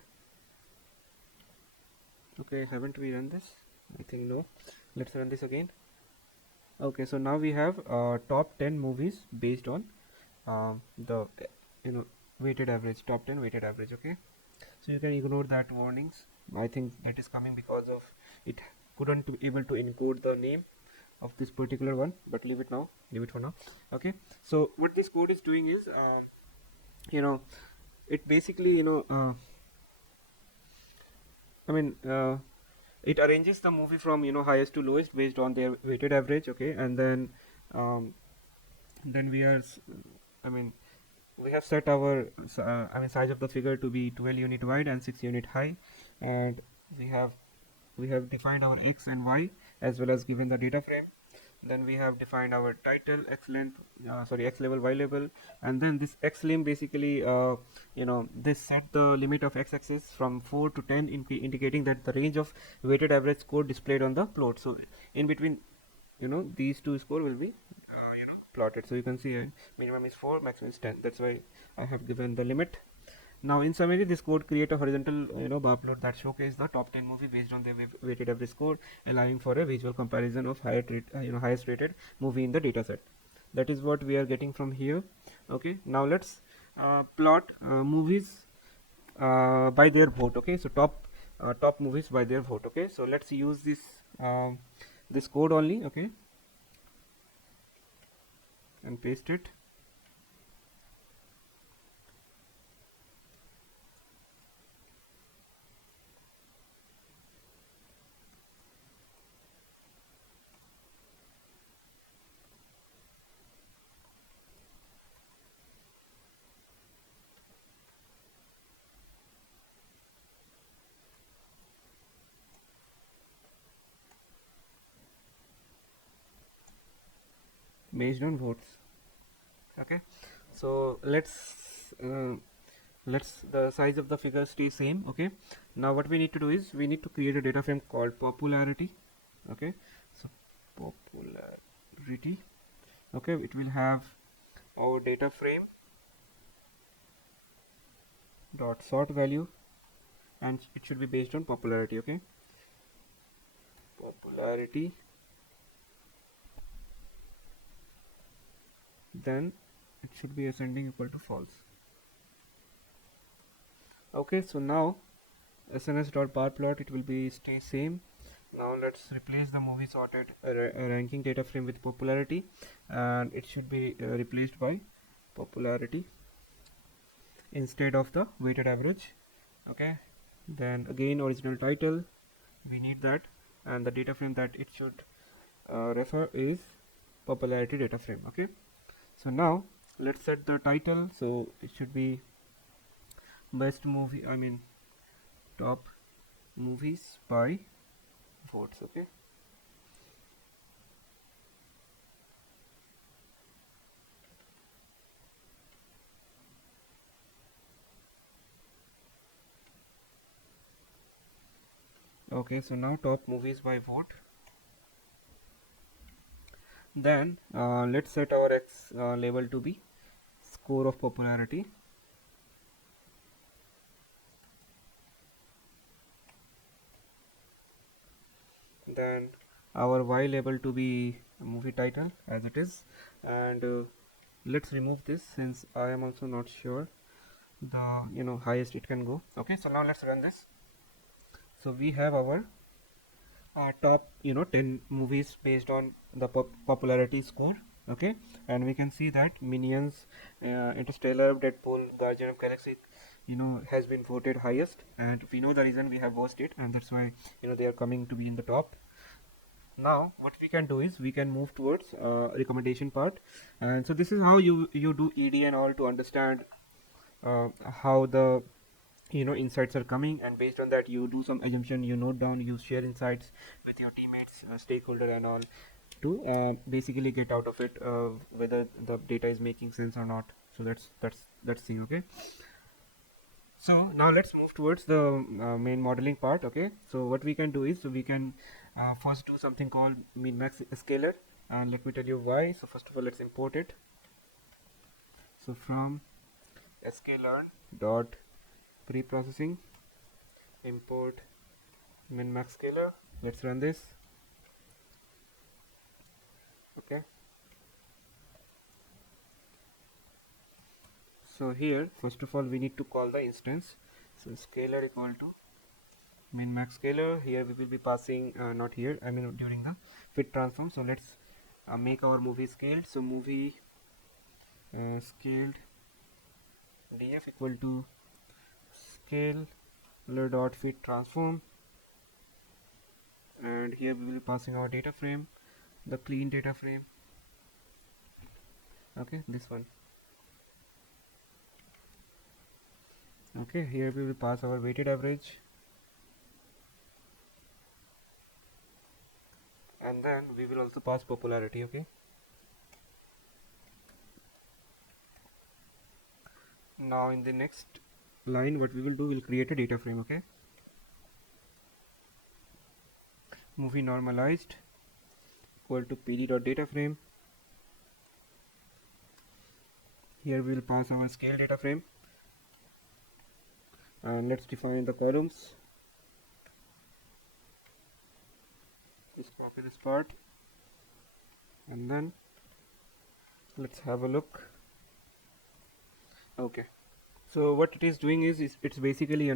Okay, haven't we run this? I think no. Let's run this again. Okay, so now we have top 10 movies based on the weighted average, top 10 weighted average. Okay, so you can ignore that warnings. I think that is coming because of it couldn't able to encode the name of this particular one, but leave it for now. Okay, so what this code is doing is it basically it arranges the movie from highest to lowest based on their weighted average. Okay, and then we are we have set our size of the figure to be 12 unit wide and 6 unit high, and we have defined our x and y as well as given the data frame. Then we have defined our title, x length, x label, y label, and then this x lim basically this set the limit of x axis from 4 to 10, indicating that the range of weighted average score displayed on the plot. So in between these two score will be plotted. So you can see minimum is 4, maximum is 10. That's why I have given the limit. Now in summary, this code create a horizontal bar plot that showcase the top 10 movie based on their weighted average score, allowing for a visual comparison of highest rated movie in the dataset. That is what we are getting from here. Okay, now let's plot movies by their vote. Okay, so top movies by their vote. Okay, so let's use this this code only. Okay, and paste it. Based on votes. Okay, so let's the size of the figure stay same. Okay, now what we need to do is we need to create a data frame called popularity. Okay, so popularity. Okay, it will have our data frame dot sort value, and it should be based on popularity. Okay, popularity, then it should be ascending equal to false. Okay, so now sns.parplot, it will be stay same. Now let's replace the movie sorted ranking data frame with popularity, and it should be replaced by popularity instead of the weighted average. Okay, then again original title, we need that, and the data frame that it should refer is popularity data frame. Okay, so now let's set the title. So it should be best movie, I mean top movies by votes. Okay, okay, so now top movies by vote. Then let's set our x label to be score of popularity. Then our y label to be movie title as it is, and let's remove this since I am also not sure the highest it can go. Okay, so now let's run this. So we have our top 10 movies based on the popularity score. Okay, and we can see that Minions, Interstellar, Deadpool, Guardian of Galaxy has been voted highest, and we know the reason. We have watched it, and that's why they are coming to be in the top. Now what we can do is we can move towards recommendation part, and so this is how you do ED and all to understand how the insights are coming, and based on that you do some assumption, you note down, you share insights with your teammates, stakeholder and all, to basically get out of it whether the data is making sense or not. So that's the okay. So now let's move towards the main modeling part. Okay, so what we can do is, so we can first do something called min max scalar, and let me tell you why. So first of all, let's import it. So from sklearn dot pre-processing import min max scalar. Let's run this. Okay, so here first of all we need to call the instance. So scalar equal to min max scalar. Here we will be passing not here, I mean during the fit transform. So let's make our movie scaled. So movie scaled df equal to scalar dot fit transform, and here we will be passing our data frame, the clean data frame. Okay, this one. Okay, here we will pass our weighted average, and then we will also pass popularity. Okay, now in the next line what we will do, we'll create a data frame. Okay, movie normalized equal to pd.data frame. Here we will pass our scale data frame, and let's define the columns. Just copy this part, and then let's have a look. Okay, so what it is doing is it's basically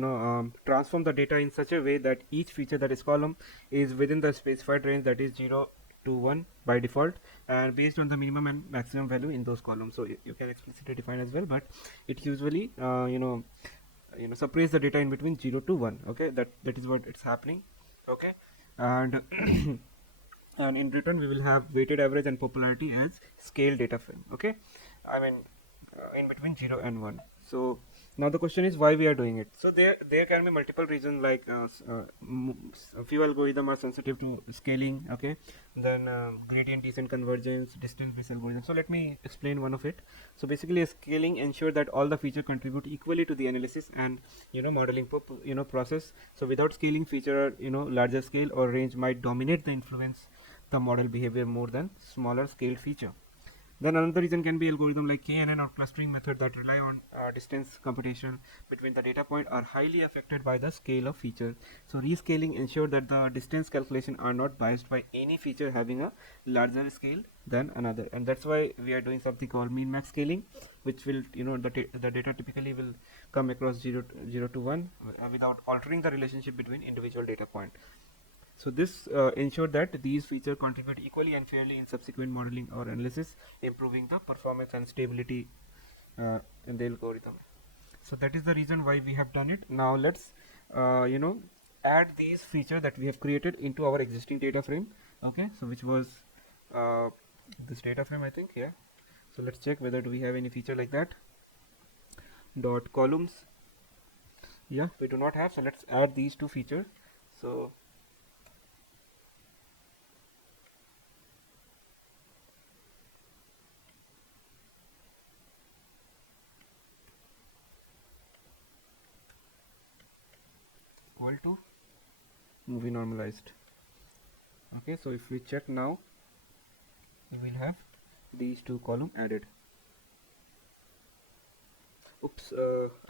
transform the data in such a way that each feature, that is column, is within the specified range, that is 0 to 1 by default, and based on the minimum and maximum value in those columns. So you can explicitly define as well, but it usually separates the data in between 0 to 1. Okay, that is what it's happening. Okay, and and in return we will have weighted average and popularity as scale data frame. Okay, I mean in between 0 and 1. So now the question is why we are doing it. So there can be multiple reasons, like a few algorithms are sensitive to scaling. Okay, then gradient descent convergence, distance based algorithm. So let me explain one of it. So basically scaling ensure that all the features contribute equally to the analysis and modeling process. So without scaling, feature larger scale or range might dominate the influence the model behavior more than smaller scaled feature. Then another reason can be algorithm like KNN or clustering method that rely on distance computation between the data point are highly affected by the scale of feature. So rescaling ensure that the distance calculation are not biased by any feature having a larger scale than another, and that's why we are doing something called mean max scaling, which will the data typically will come across 0 to 1 without altering the relationship between individual data point. So this ensured that these features contribute equally and fairly in subsequent modeling or analysis, improving the performance and stability in the algorithm. So that is the reason why we have done it. Now let's add these features that we have created into our existing data frame. Okay, so which was this data frame, I think. Yeah. So let's check whether do we have any feature like that. Dot columns. Yeah, we do not have. So let's add these two features. So equal to movie normalized. Okay, so if we check now, we will have these two columns added. Oops,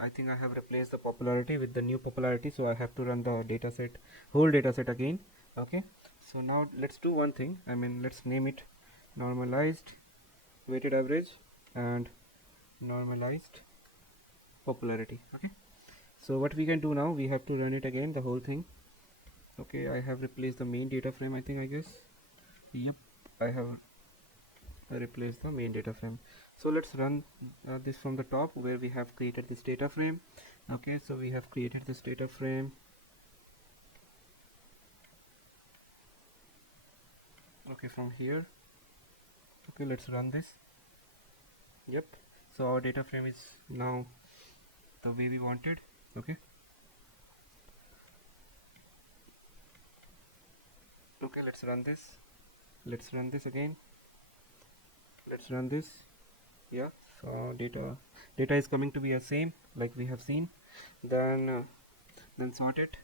I think I have replaced the popularity with the new popularity, so I have to run the dataset, whole dataset again. Okay, so now let's do one thing. I mean, let's name it normalized weighted average and normalized popularity. Okay, so what we can do now, we have to run it again, the whole thing. Okay, I have replaced the main data frame, I think, I guess. Yep, I have replaced the main data frame. So let's run this from the top where we have created this data frame. Okay, so we have created this data frame. Okay, from here. Okay, let's run this. Yep, so our data frame is now the way we wanted. Okay, okay, let's run this. Let's run this again. Let's run this. Yeah, so data is coming to be the same like we have seen. Then sort it.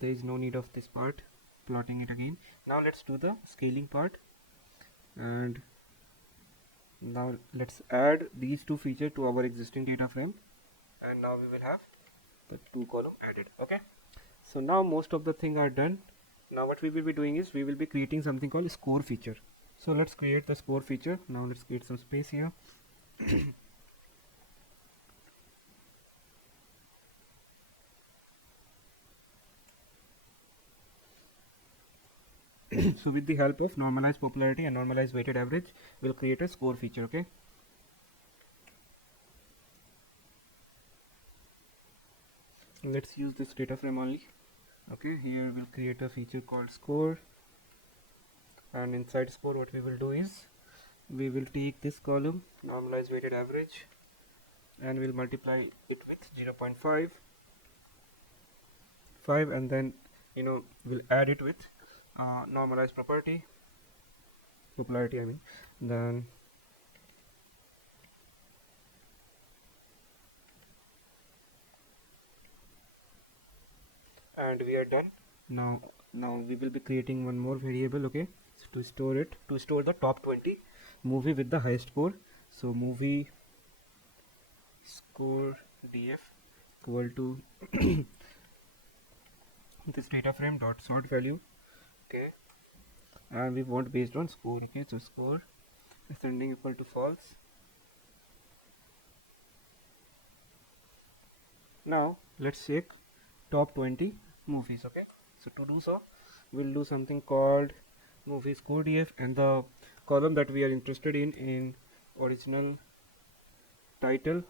There is no need of this part, plotting it again. Now let's do the scaling part, and now let's add these two features to our existing data frame, and now we will have the two column added. Okay, so now most of the things are done. Now what we will be doing is we will be creating something called score feature. So let's create the score feature. Now let's create some space here. So with the help of normalized popularity and normalized weighted average, we'll create a score feature. Okay, let's use this data frame only. Okay, here we'll create a feature called score, and inside score what we will do is we will take this column normalized weighted average and we'll multiply it with 0.5, and then we'll add it with normalized popularity I mean, then and we are done. Now we will be creating one more variable. Okay, so to store the top 20 movie with the highest score. So movie score df equal to this data frame dot sort value. Okay, and we want based on score. Okay, so score ascending equal to false. Now let's check top 20 movies. Okay, so to do so we'll do something called movie score df, and the column that we are interested in original, title,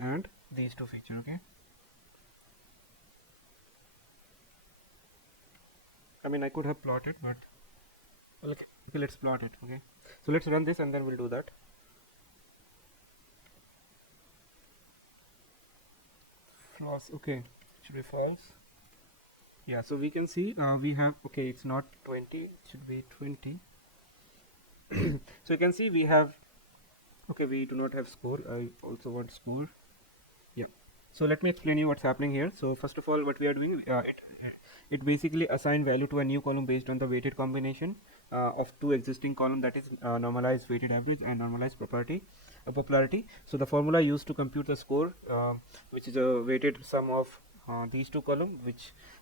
and these two features. Okay, I mean I could have plotted, but okay, let's plot it. Okay, so let's run this and then we'll do that. False. Okay, should be false. Yeah, so we can see we have, okay, it's not 20, it should be 20. So you can see we have, okay, we do not have score. I also want score. Yeah, so let me explain you what's happening here. So first of all, what we are doing, it basically assign value to a new column based on the weighted combination of two existing column, that is normalized weighted average and normalized popularity. So the formula used to compute the score, which is a weighted sum of these two columns,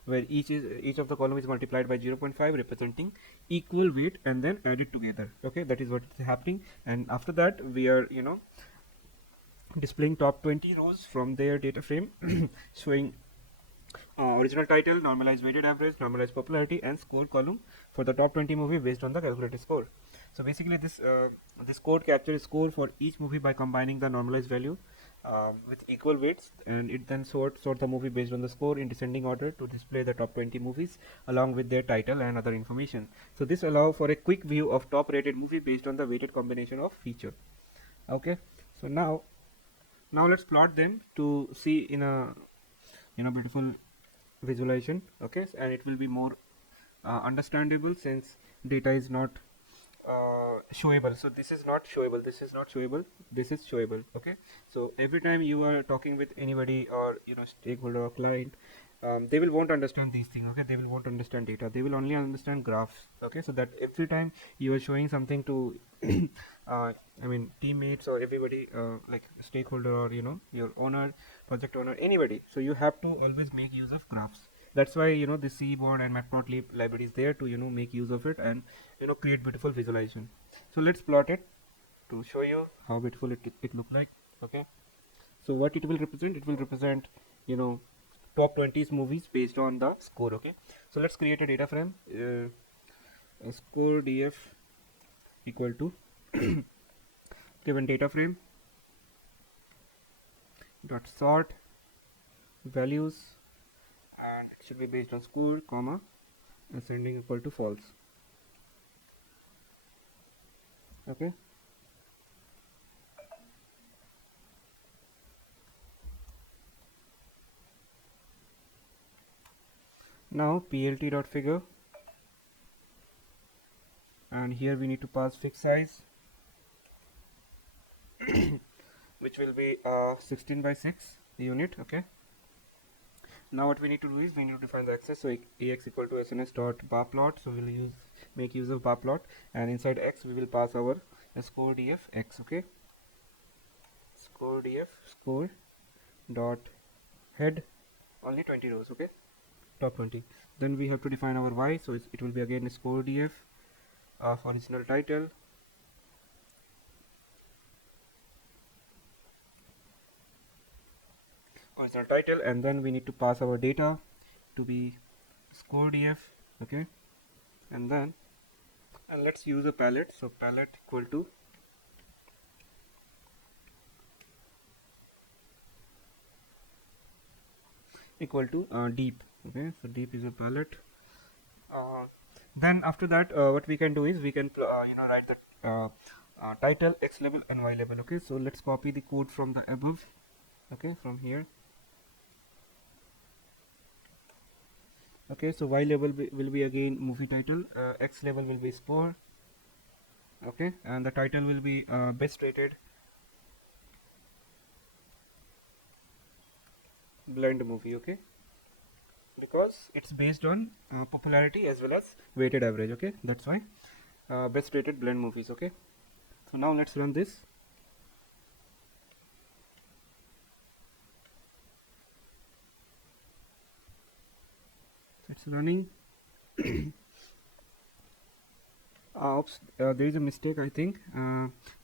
where each of the column is multiplied by 0.5 representing equal weight and then added together. Okay, that is what is happening. And after that we are displaying top 20 rows from their data frame showing original title, normalized weighted average, normalized popularity, and score column for the top 20 movie based on the calculated score. So basically this code captures score for each movie by combining the normalized value with equal weights, and it then sort the movie based on the score in descending order to display the top 20 movies along with their title and other information. So this allows for a quick view of top rated movie based on the weighted combination of feature. Okay, so now let's plot them to see in a beautiful visualization. Okay, and it will be more understandable since data is not showable. So this is not showable, this is not showable, this is showable. Okay, so every time you are talking with anybody or stakeholder or client, they will won't understand these things. Okay, they will won't understand data, they will only understand graphs. Okay, so that every time you are showing something to I mean teammates or everybody, like stakeholder or your owner, project owner, anybody, so you have to always make use of graphs. That's why the Cboard and Matplotlib library is there to make use of it and create beautiful visualization. So let's plot it to show you how beautiful it look like. Okay, so what it will represent, top 20s movies based on the score. Okay, so let's create a data frame, a score df equal to given data frame dot sort values, and it should be based on score comma ascending equal to false. Okay, now plt dot figure, and here we need to pass fixed size which will be 16 by 6 unit. Okay, now what we need to do is we need to define the axis. So ax equal to sns dot bar plot, so we'll make use of bar plot, and inside x we will pass our score df x. Okay, score df score dot head only 20 rows. Okay, top 20. Then we have to define our y, so it will be again score df of original title, and then we need to pass our data to be score df. Okay, and let's use a palette. So palette equal to deep. Okay, so deep is a palette. Then after that what we can do is we can write the title, x level and y level. Okay, so let's copy the code from the above. Okay, from here. Okay, so y level will be again movie title, x level will be score. Okay, and the title will be best rated blend movie. Okay, because it's based on popularity as well as weighted average. Okay, that's why best rated blend movies. Okay, so now let's run this. It's running. Oops, there is a mistake, I think.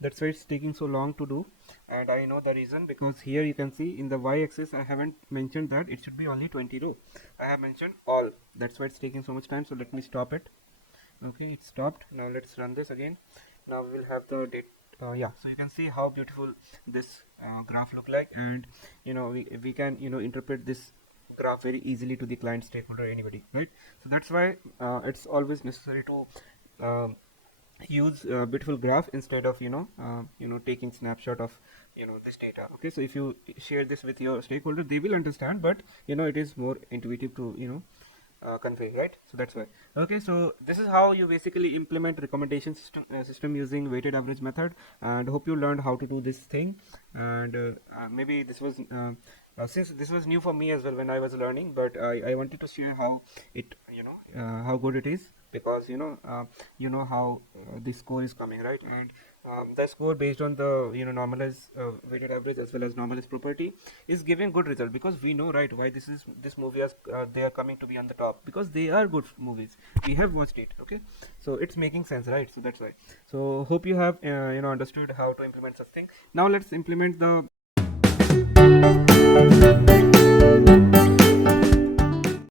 That's why it's taking so long to do, and I know the reason, because here you can see in the y-axis I haven't mentioned that it should be only 20 row. I have mentioned all. That's why it's taking so much time. So let me stop it. Okay, it stopped. Now let's run this again. Now we will have the date. Yeah, so you can see how beautiful this graph look like, and we can interpret this graph very easily to the client, stakeholder, anybody, right? So that's why it's always necessary to use beautiful graph instead of taking snapshot of this data. Okay, so if you share this with your stakeholder, they will understand, but it is more intuitive to convey, right? So that's why. Okay, so this is how you basically implement recommendation system using weighted average method, and hope you learned how to do this thing. And maybe this was Since this was new for me as well when I was learning, but I wanted to share how it, how good it is, because you know how the score is coming, right? And the score based on the normalized weighted average as well as normalized property is giving good result, because we know, right, why this movie is they are coming to be on the top, because they are good movies. We have watched it, okay? So it's making sense, right? So that's why. So hope you have understood how to implement such thing. Now let's implement the